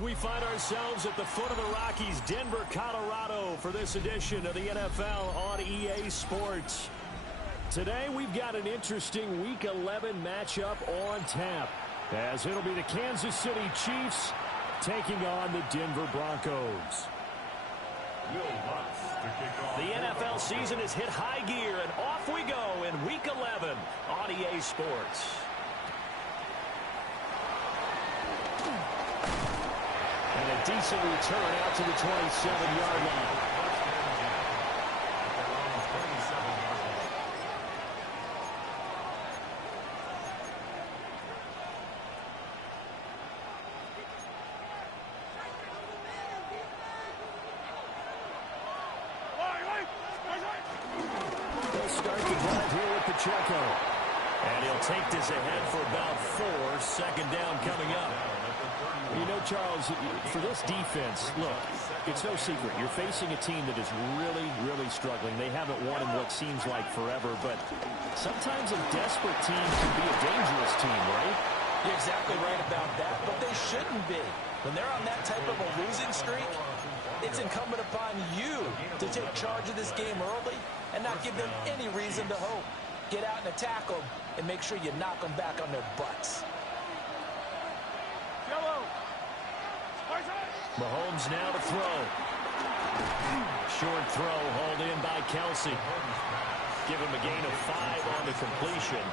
We find ourselves at the foot of the Rockies, Denver, Colorado, for this edition of the NFL on EA Sports. Today, we've got an interesting Week 11 matchup on tap, as it'll be the Kansas City Chiefs taking on the Denver Broncos. The NFL season has hit high gear, and off we go in Week 11 on EA Sports. And a decent return out to the 27-yard line. They'll start the drive here with Pacheco. And he'll take this ahead for about 4. Second down coming up. You know, Charles, for this defense, look, it's no secret. You're facing a team that is really, really struggling. They haven't won in what seems like forever, but sometimes a desperate team can be a dangerous team, right? You're exactly right about that, but they shouldn't be. When they're on that type of a losing streak, it's incumbent upon you to take charge of this game early and not give them any reason to hope. Get out and attack them and make sure you knock them back on their butts. Mahomes now to throw. Short throw hauled in by Kelsey. Give him a gain of 5 on the completion.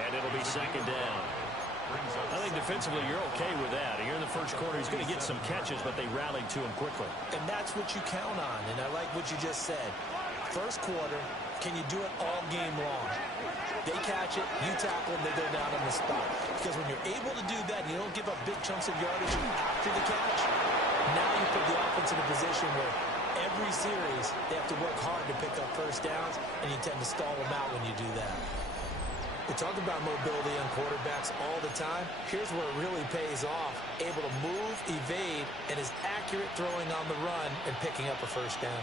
And it'll be second down. I think defensively you're okay with that. Here in the first quarter, he's going to get some catches, but they rallied to him quickly. And that's what you count on, and I like what you just said. First quarter, can you do it all game long? They catch it, you tackle them, they go down on the spot. Because when you're able to do that and you don't give up big chunks of yardage after the catch, now you put the offense in a position where every series they have to work hard to pick up first downs, and you tend to stall them out when you do that. We talk about mobility on quarterbacks all the time. Here's where it really pays off. Able to move, evade, and is accurate throwing on the run and picking up a first down.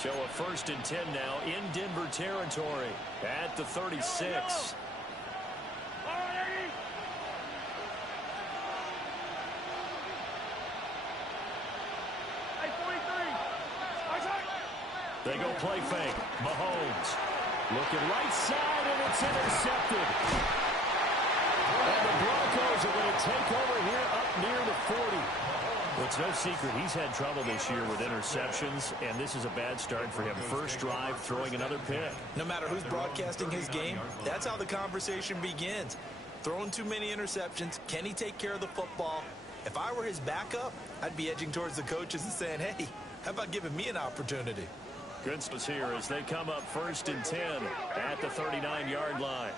So a 1st and 10 now in Denver territory at the 36. They go play fake. Mahomes looking right side, and it's intercepted. And the Broncos are going to take over here up near the 40. Well, it's no secret he's had trouble this year with interceptions, and this is a bad start for him. First drive, throwing another pick. No matter who's broadcasting his game, that's how the conversation begins. Throwing too many interceptions, can he take care of the football? If I were his backup, I'd be edging towards the coaches and saying, hey, how about giving me an opportunity? Good stuff here as they come up 1st and 10 at the 39-yard line.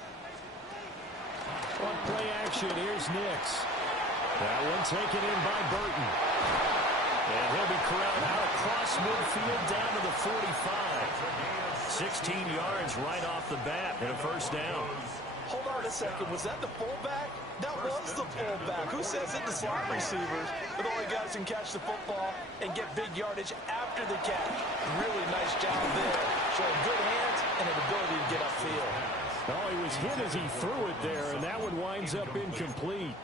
On play action, here's Nix. That one taken in by Burton. And he'll be corralled out across midfield down to the 45. 16 yards right off the bat and a first down. Hold on a second. Was that the fullback? That was the fullback. Who says it? The slot receivers are the only guys who can catch the football and get big yardage after the catch. Really nice job there. Showing good hands and an ability to get upfield. Oh, he was hit as he threw it there, and that one winds up incomplete.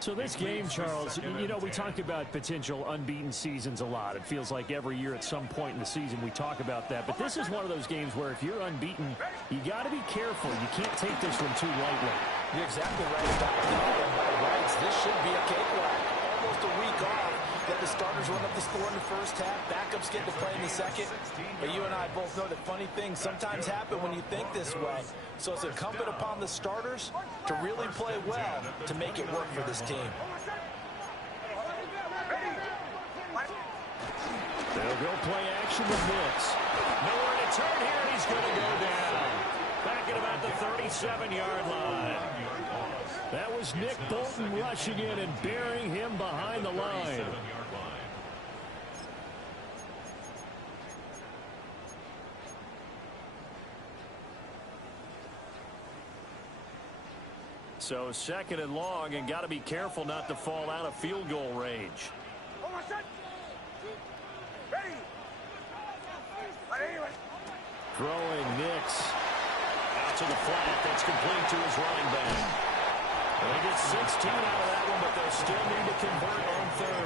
So this game, Charles, you know, we talk about potential unbeaten seasons a lot. It feels like every year at some point in the season we talk about that. But this is one of those games where if you're unbeaten, you got to be careful. You can't take this one too lightly. You're exactly right about that. And by rights, this should be a cakewalk. Almost a week off. Let the starters run up the score in the first half. Backups get to play in the second. But you and I both know that funny things sometimes happen when you think this way. So it's incumbent upon the starters to really play well to make it work for this team. They'll go play action with Nix. Nowhere to turn here. He's going to go down. Back at about the 37-yard line. That was Nick Bolton rushing in and burying him behind the line. So 2nd and long, and got to be careful not to fall out of field goal range. Throwing Nix out to the flat. That's complete to his running back. They get 16 out of that one, but they'll still need to convert on 3rd.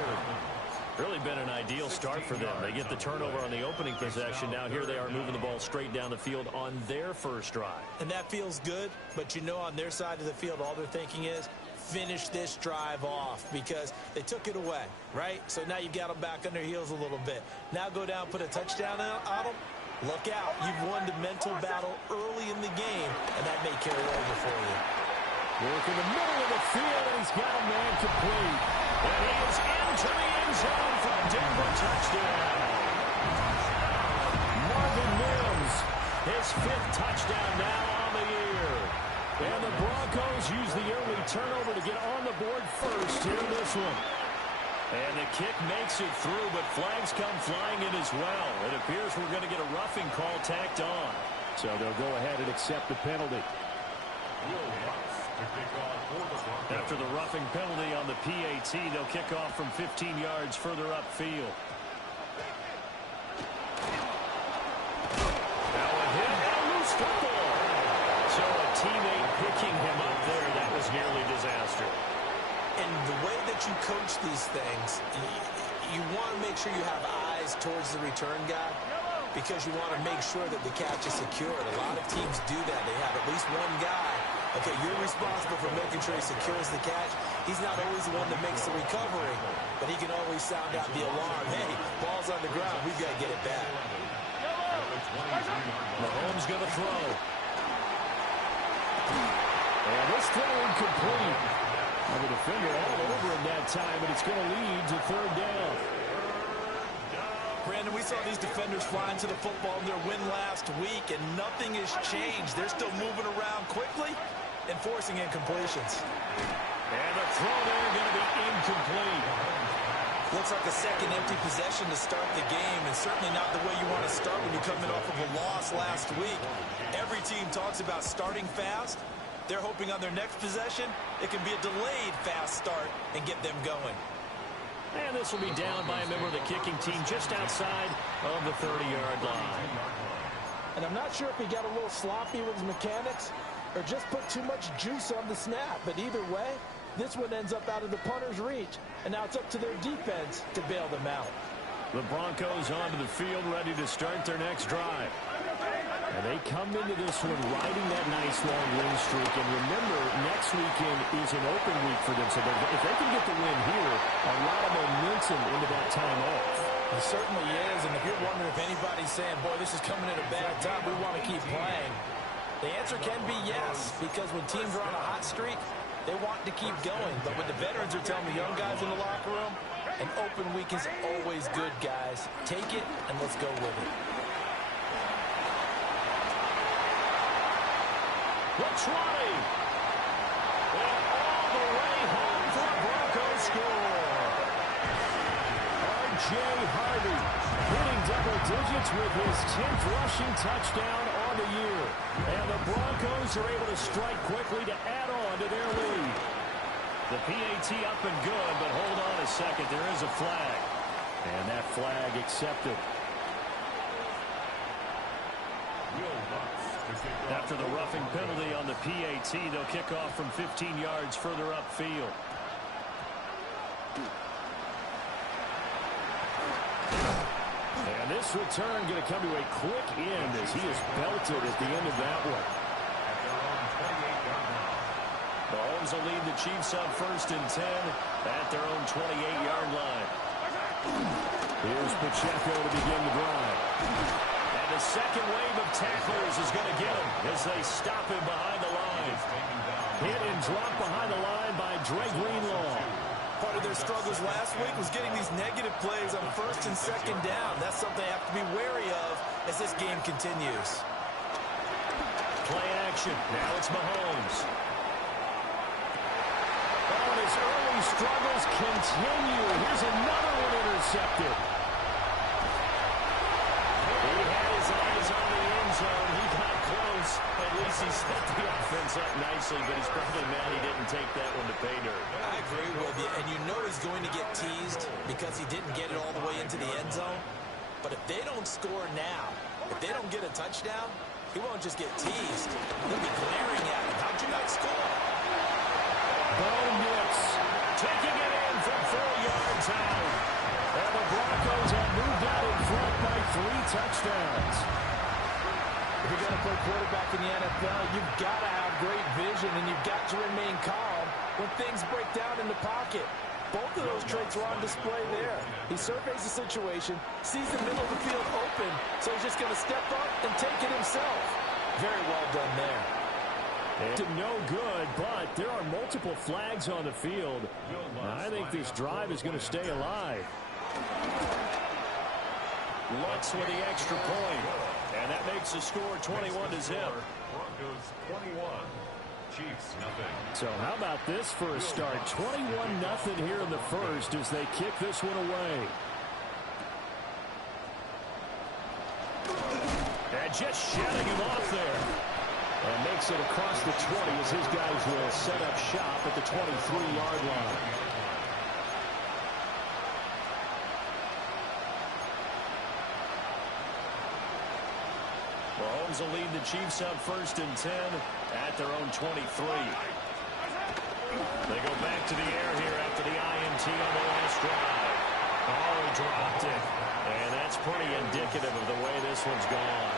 been an ideal start for them. They get the turnover on the opening possession. Now here they are moving the ball straight down the field on their first drive. And that feels good, but you know on their side of the field, all they're thinking is, finish this drive off because they took it away, right? So now you've got them back on their heels a little bit. Now go down, put a touchdown on them. Look out. You've won the mental battle early in the game, and that may carry over for you. Work in the middle of the field, and he's got a man complete. And he is into the end zone for a Denver touchdown. Marvin Mims, his 5th touchdown now on the year. And the Broncos use the early turnover to get on the board first here in this one. And the kick makes it through, but flags come flying in as well. It appears we're going to get a roughing call tacked on. So they'll go ahead and accept the penalty. After the roughing penalty on the PAT, they'll kick off from 15 yards further upfield. Now a hit and a loose football. So a teammate picking him up there, that was nearly disaster. And the way that you coach these things, you want to make sure you have eyes towards the return guy because you want to make sure that the catch is secured. A lot of teams do that. They have at least one guy. Okay, you're responsible for making sure he secures the catch. He's not always the one that makes the recovery, but he can always sound out the alarm. Hey, ball's on the ground. We've got to get it back. Mahomes going to throw. And this throw incomplete. And the defender all over him that time, but it's going to lead to 3rd down. Brandon, we saw these defenders flying to the football in their win last week, and nothing has changed. They're still moving around quickly and forcing incompletions. And the throw there going to be incomplete. Looks like a second empty possession to start the game, and certainly not the way you want to start when you're coming off of a loss last week. Every team talks about starting fast. They're hoping on their next possession, it can be a delayed fast start and get them going. And this will be down by a member of the kicking team just outside of the 30-yard line. And I'm not sure if he got a little sloppy with his mechanics or just put too much juice on the snap. But either way, this one ends up out of the punter's reach. And now it's up to their defense to bail them out. The Broncos onto the field, ready to start their next drive. And they come into this one riding that nice long win streak. And remember, next weekend is an open week for them. So if they can get the win here, a lot of momentum into that time off. It certainly is. And if you're wondering if anybody's saying, boy, this is coming at a bad time, we want to keep playing, the answer can be yes. Because when teams are on a hot streak, they want to keep going. But what the veterans are telling the young guys in the locker room, an open week is always good, guys. Take it and let's go with it. Looks right. And all the way home for the Broncos score. R.J. Harvey hitting double digits with his 10th rushing touchdown on the year. And the Broncos are able to strike quickly to add on to their lead. The PAT up and good, but hold on a second. There is a flag. And that flag accepted. After the roughing penalty on the PAT, they'll kick off from 15 yards further upfield. And this return going to come to a quick end as he is belted at the end of that one. Mahomes will lead the Chiefs up 1st and 10 at their own 28-yard line. Here's Pacheco to begin the drive. And the second wave of tacklers is going to get him as they stop him behind the line. Hit and drop behind the line by Dre Greenlaw. Part of their struggles last week was getting these negative plays on 1st and 2nd down. That's something they have to be wary of as this game continues. Play action. Now it's Mahomes. Oh, and his early struggles continue. Here's another one intercepted. He had his eyes on the end zone. He got close. At least he set the offense up nicely, but he's probably mad he didn't take that one to pay dirt. I agree with you, and you know he's going to get teased because he didn't get it all the way into the end zone. But if they don't score now, if they don't get a touchdown, he won't just get teased. They'll be glaring at him. How'd you not score? Bo Nix taking it in from 4 yards out. And the touchdowns. If you're going to play quarterback in the NFL, you've got to have great vision, and you've got to remain calm when things break down in the pocket. Both of those traits were on display there. He surveys the situation, sees the middle of the field open, so he's just going to step up and take it himself. Very well done there. To no good, but there are multiple flags on the field. I think this drive is going to stay alive. Lutz with the extra point. And that makes the score 21-0. Broncos 21, Chiefs nothing. So how about this for a start? 21-0 here in the first as they kick this one away. And just shutting him off there. And makes it across the 20 as his guys will set up shop at the 23-yard line. Mahomes will lead the Chiefs out 1st and 10 at their own 23. They go back to the air here after the INT on the last drive. Oh, he dropped it. And that's pretty indicative of the way this one's gone.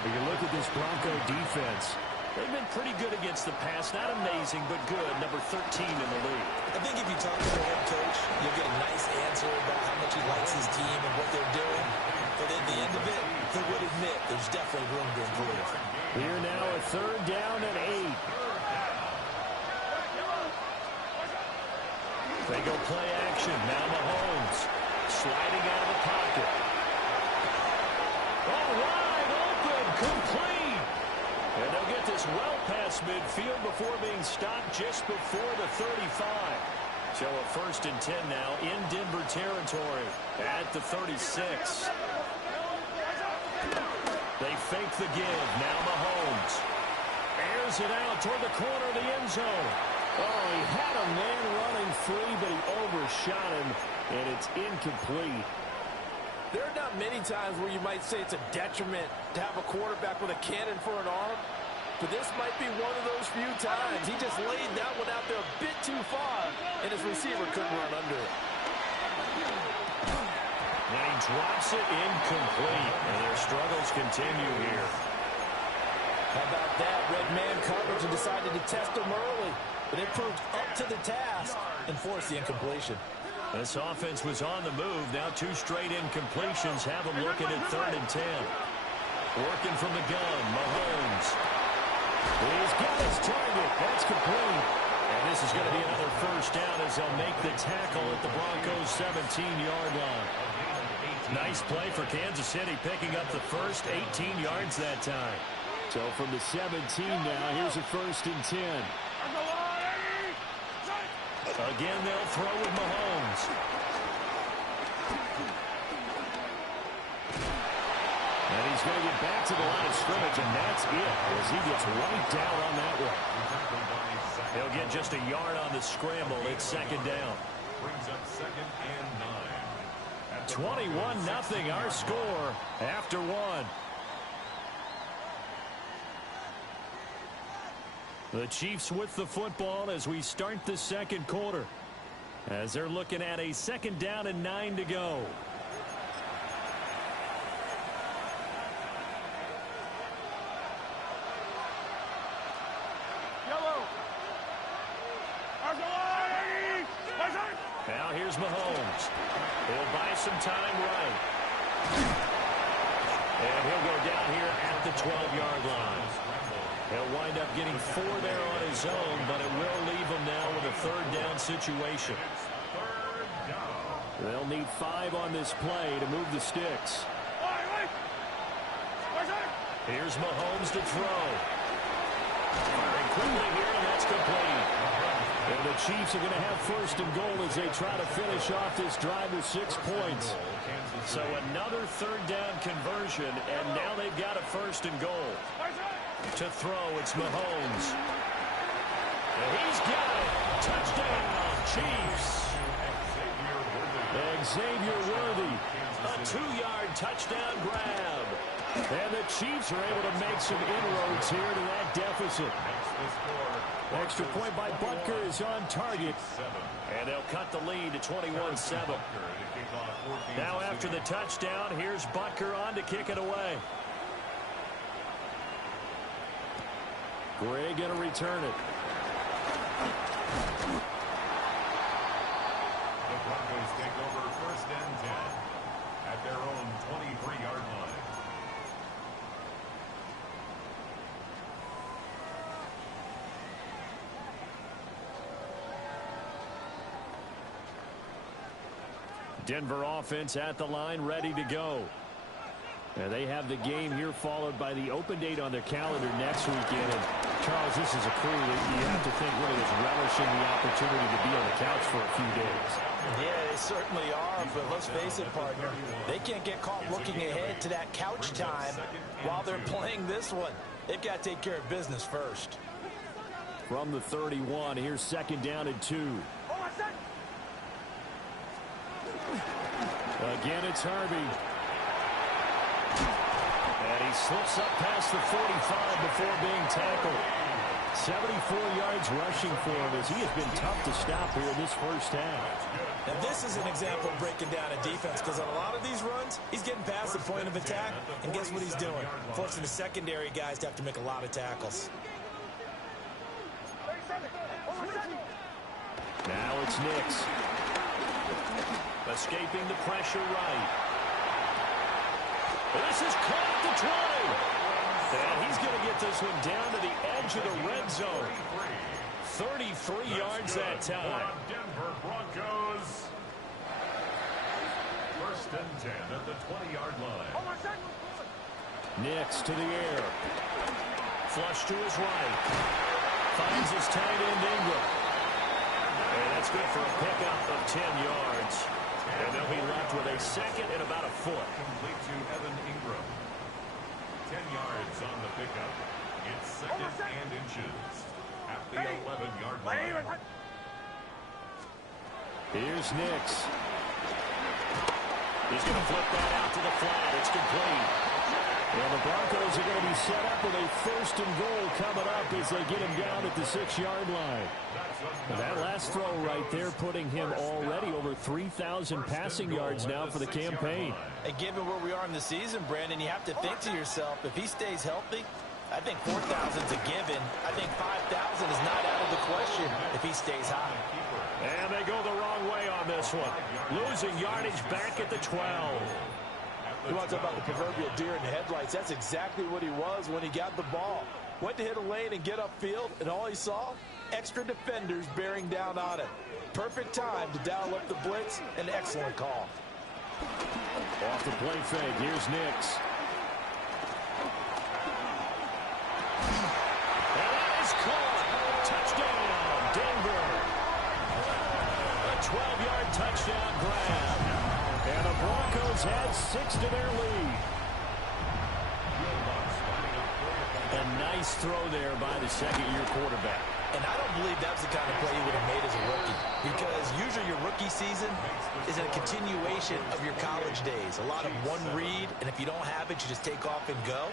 When you look at this Bronco defense, they've been pretty good against the pass. Not amazing, but good. Number 13 in the league. I think if you talk to the head coach, you'll get a nice answer about how much he likes his team and what they're doing. But at the end of it, he would admit there's definitely room to improve. Here now a 3rd down and 8. They go play action. Now Mahomes sliding out of the pocket. All wide open, complete. And they'll get this well past midfield before being stopped just before the 35. So a 1st and 10 now in Denver territory at the 36. They fake the give. Now Mahomes airs it out toward the corner of the end zone. Oh, he had a man running free, but he overshot him, and it's incomplete. There are not many times where you might say it's a detriment to have a quarterback with a cannon for an arm, but this might be one of those few times. He just laid that one out there a bit too far, and his receiver couldn't run under it. And he drops it incomplete, and their struggles continue here. How about that? Red man coverage and decided to test him early, but it proved up to the task and forced the incompletion. This offense was on the move. Now 2 straight incompletions have them looking at 3rd and 10. Working from the gun, Mahomes. He's got his target. That's complete. And this is going to be another 1st down as they'll make the tackle at the Broncos' 17-yard line. Nice play for Kansas City, picking up the first 18 yards that time. So from the 17 now, here's a 1st and 10. Again, they'll throw with Mahomes. And he's going to get back to the line of scrimmage, and that's it, as he gets right down on that one. He'll get just a yard on the scramble. It's 2nd down. Brings up 2nd and 9. 21-0 our score after 1. The Chiefs with the football as we start the 2nd quarter. As they're looking at a 2nd down and 9 to go. Now here's Mahomes. He'll buy some time right. And he'll go down here at the 12-yard line. He'll wind up getting 4 there on his own, but it will leave him now with a 3rd down situation. They'll need 5 on this play to move the sticks. Here's Mahomes to throw. Firing quickly here, and that's complete. And the Chiefs are going to have 1st and goal as they try to finish off this drive with 6 points. So another 3rd down conversion, and now they've got a 1st and goal. To throw, it's Mahomes. And he's got it. Touchdown, Chiefs. Xavier Worthy. A 2-yard touchdown grab. And the Chiefs are able to make some inroads here to that deficit. Extra point by Butker is on target. And they'll cut the lead to 21-7. Now after the touchdown, here's Butker on to kick it away. Gray going to return it. The Broncos take over 1st and 10 at their own 23-yard line. Denver offense at the line, ready to go. And they have the game here followed by the open date on their calendar next weekend. And Charles, this is a crew that you have to think really is relishing the opportunity to be on the couch for a few days. Yeah, they certainly are, but let's face it, partner. They can't get caught looking ahead to that couch time while they're playing this one. They've got to take care of business first. From the 31, here's 2nd down and 2. Again, it's Harvey. And he slips up past the 45 before being tackled. 74 yards rushing for him as he has been tough to stop here in this first half. Now, this is an example of breaking down a defense because on a lot of these runs, he's getting past the point of attack, and guess what he's doing? Forcing the secondary guys to have to make a lot of tackles. Now it's Nix. Escaping the pressure right. This is caught at the 20. And he's going to get this one down to the edge of the red zone. 33 yards that time. Denver Broncos. 1st and 10 at the 20-yard line. Nix to the air. Flush to his right. Finds his tight end Ingram. And that's good for a pickup of 10 yards. And they'll be left with a 2nd and about a foot. Complete to Evan Ingram. 10 yards on the pickup. It's 2nd and inches at the 11-yard line. Here's Nix. He's going to flip that out to the flat. It's complete. And the Broncos are going to be set up with a 1st and goal coming up as they get him down at the 6-yard line. And that last throw right there putting him already over 3,000 passing yards now for the campaign. And given where we are in the season, Brandon, you have to think to yourself, if he stays healthy, I think 4,000's a given. I think 5,000 is not out of the question if he stays high. And they go the wrong way on this one. Losing yardage back at the 12. You want to talk about the proverbial deer in the headlights? That's exactly what he was when he got the ball. Went to hit a lane and get upfield, and all he saw, extra defenders bearing down on him. Perfect time to dial up the blitz. An excellent call. Off the play fake. Here's Nix. And that is caught. Touchdown, Denver. A 12-yard touchdown grab. And the Broncos had 6 to their lead. A nice throw there by the 2nd-year quarterback. And I don't believe that's the kind of play he would have made as a rookie. Because usually your rookie season is a continuation of your college days. A lot of one read, and if you don't have it, you just take off and go.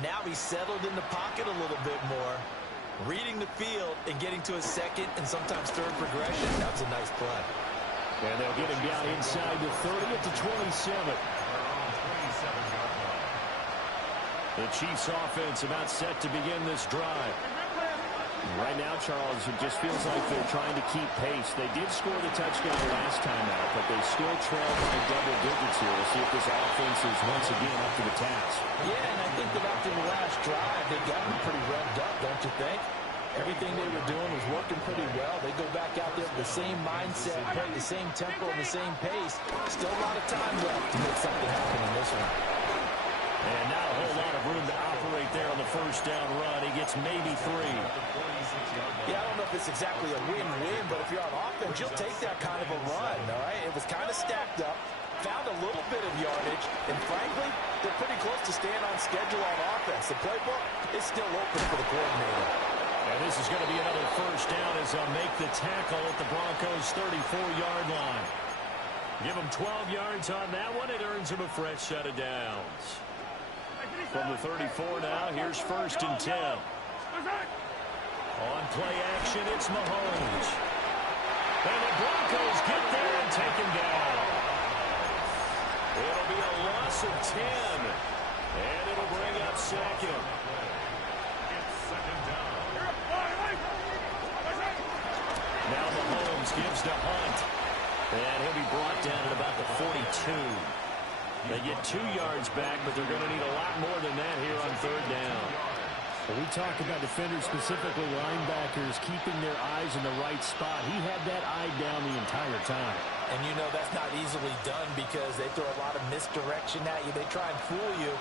Now he's settled in the pocket a little bit more, reading the field and getting to his 2nd and sometimes 3rd progression. That was a nice play. And they'll get him down inside the 30 at the 27. The Chiefs offense about set to begin this drive. Right now, Charles, it just feels like they're trying to keep pace. They did score the touchdown last time out, but they still trail by double digits here. We'll see if this offense is once again up to the task. Yeah, and I think that after the last drive, they got them pretty revved up, don't you think? Everything they were doing was working pretty well. They go back out there with the same mindset, play the same tempo and the same pace. Still a lot of time left to make something happen in this one. And not a whole lot of room to operate there on the 1st down run. He gets maybe 3. Yeah, I don't know if it's exactly a win-win, but if you're on offense, you'll take that kind of a run, all right? It was kind of stacked up, found a little bit of yardage, and frankly, they're pretty close to staying on schedule on offense. The playbook is still open for the coordinator. And this is going to be another 1st down as they'll make the tackle at the Broncos' 34-yard line. Give them 12 yards on that one. It earns them a fresh set of downs. From the 34 now, here's 1st and 10. On play action, it's Mahomes. And the Broncos get there and take him down. It'll be a loss of 10. And it'll bring up 2nd. Now Mahomes gives to Hunt. And he'll be brought down at about the 42. They get 2 yards back, but they're going to need a lot more than that here on 3rd down. Well, we talk about defenders, specifically linebackers, keeping their eyes in the right spot. He had that eye down the entire time. And you know that's not easily done because they throw a lot of misdirection at you. They try and fool you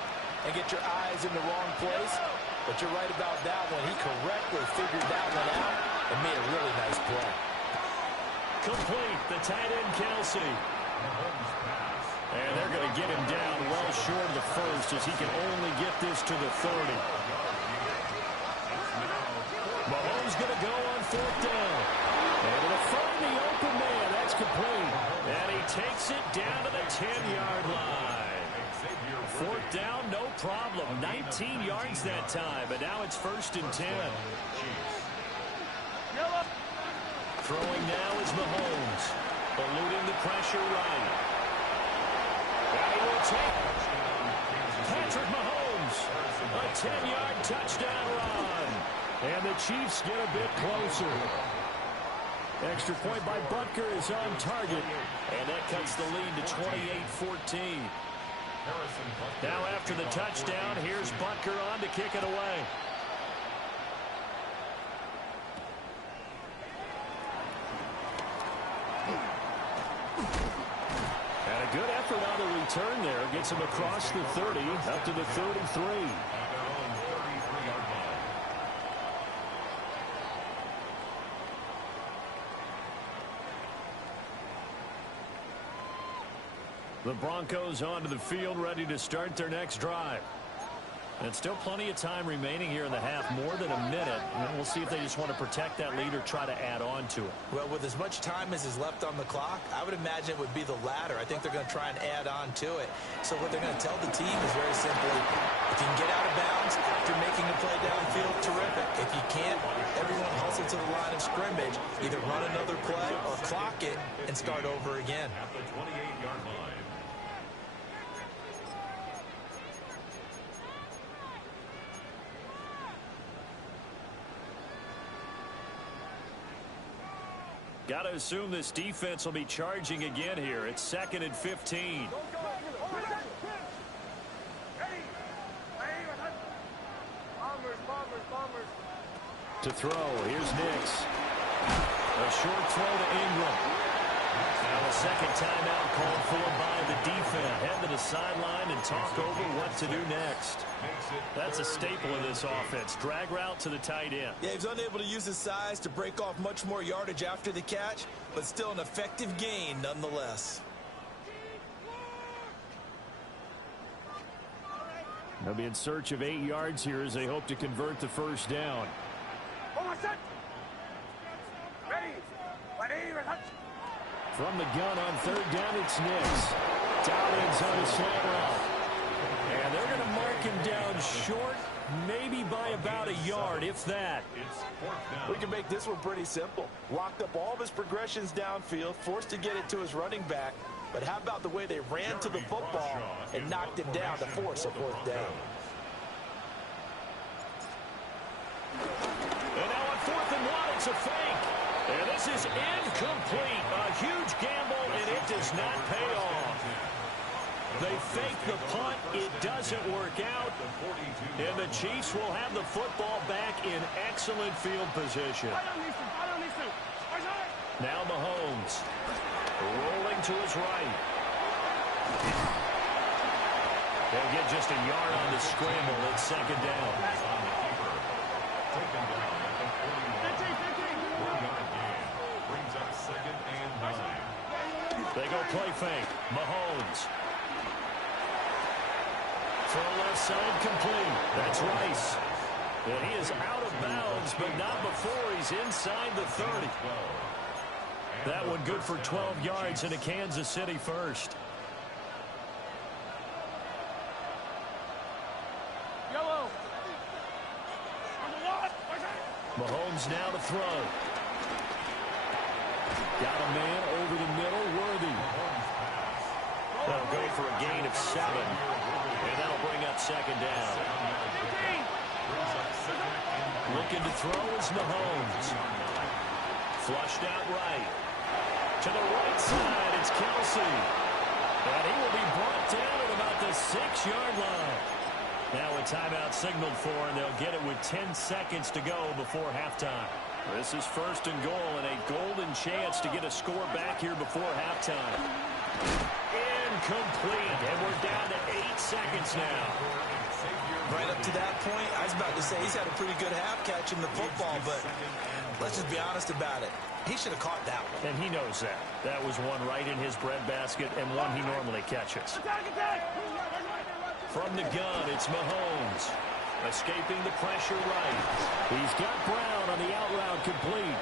and get your eyes in the wrong place. But you're right about that one. He correctly figured that one out and made a really nice play. Complete, the tight end, Kelsey. And they're going to get him down well short of the 1st as he can only get this to the 30. Mahomes going to go on 4th down. And to find the open man. That's complete. And he takes it down to the 10-yard line. 4th down, no problem. 19 yards that time. And now it's 1st and 10. Throwing now is Mahomes. Eluding the pressure right. And he will take Patrick Mahomes. A 10-yard touchdown run. And the Chiefs get a bit closer. Extra point by Butker is on target. And that cuts the lead to 28-14. Now after the touchdown, here's Butker on to kick it away. And a good effort on the return there. Gets him across the 30, up to the 33. The Broncos onto the field, ready to start their next drive. And still plenty of time remaining here in the half, more than a minute. And we'll see if they just want to protect that lead or try to add on to it. Well, with as much time as is left on the clock, I would imagine it would be the latter. I think they're going to try and add on to it. So what they're going to tell the team is very simply, if you can get out of bounds after making a play downfield, terrific. If you can't, everyone hustle to the line of scrimmage, either run another play or clock it and start over again. At the 28-yard line. Got to assume this defense will be charging again here. It's 2nd and 15. To throw, here's Nix. A short throw to Ingram. Now a second timeout called for by the defense. Head to the sideline and talk over what to do next. That's a staple of this offense. Drag route to the tight end. Yeah, he's unable to use his size to break off much more yardage after the catch, but still an effective gain nonetheless. They'll be in search of 8 yards here as they hope to convert the 1st down. From the gun on 3rd down, it's Nix. Dobbins on a slant route. And they're going to mark him down short, maybe by about a yard, if that. We can make this one pretty simple. Locked up all of his progressions downfield, forced to get it to his running back. But how about the way they ran to the football and knocked him down to force a 4th down? And now on 4th and 1, it's a fake. And this is incomplete. A huge gamble, and it does not pay off. They fake the punt. It doesn't work out. And the Chiefs will have the football back in excellent field position. Now Mahomes rolling to his right. They'll get just a yard on the scramble. It's 2nd down. They go play fake. Mahomes. Throw left side complete. That's Rice. And he is out of bounds, but not before he's inside the 30. That one good for 12 yards and a Kansas City 1st. Mahomes now to throw. Got a man over the middle, Worthy. That'll go for a gain of 7. And that'll bring up second down. Looking to throw is Mahomes. Flushed out right. To the right side, it's Kelsey. And he will be brought down at about the 6-yard line. Now a timeout signaled for, and they'll get it with 10 seconds to go before halftime. This is 1st and goal, and a golden chance to get a score back here before halftime. Incomplete, and we're down to 8 seconds now. Right up to that point, I was about to say he's had a pretty good half catching the football, but let's just be honest about it. He should have caught that one. And he knows that. That was one right in his breadbasket and one he normally catches. From the gun, it's Mahomes. Escaping the pressure right. He's got Brown on the out route complete.